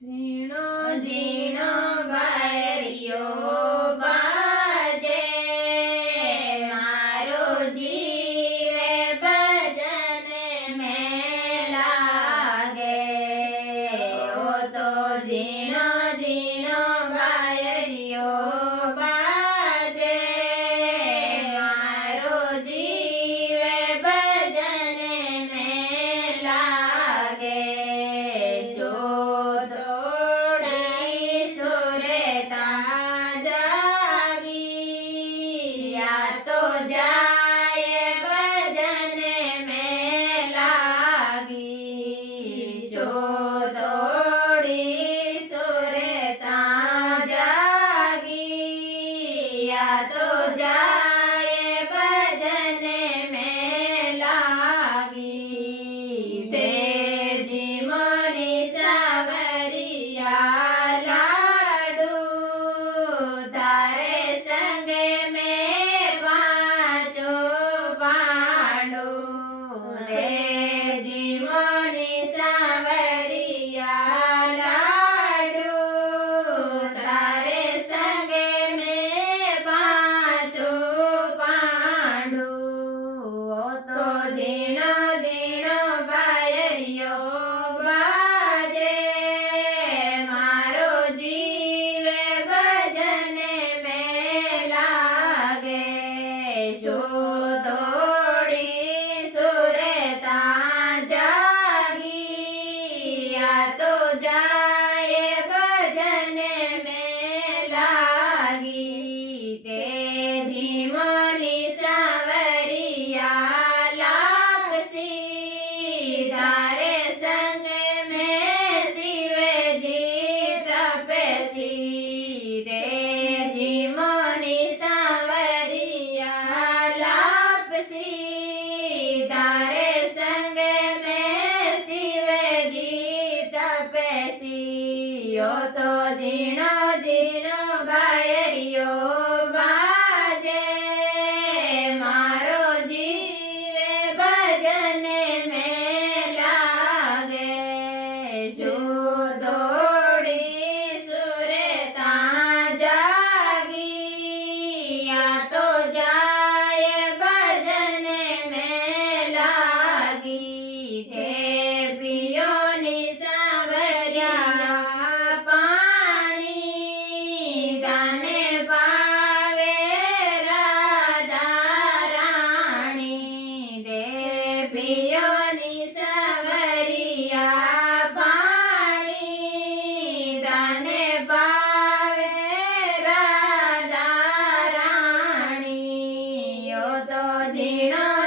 ઝીણો ઝીણો બાયરિયો બાજે મારો જીવે ભજન મેં લાગે ઓ તો ઝીણો ઝીણો બાયરિયો બાજે મારો જીવે ભજન મેં લાગે તો ઝીણો ઝીણો બાયરિયો બાજે મારો જીવે ભજન મેં લાગે શું દોડી સુરતા જાગી આ તો જાય ભજન મેં લાગી તે પિયોની સાવરિયા પિયોની સાવરિયા પાણી દાને પાવે રાધા રાણી ઓ તો ઝીણો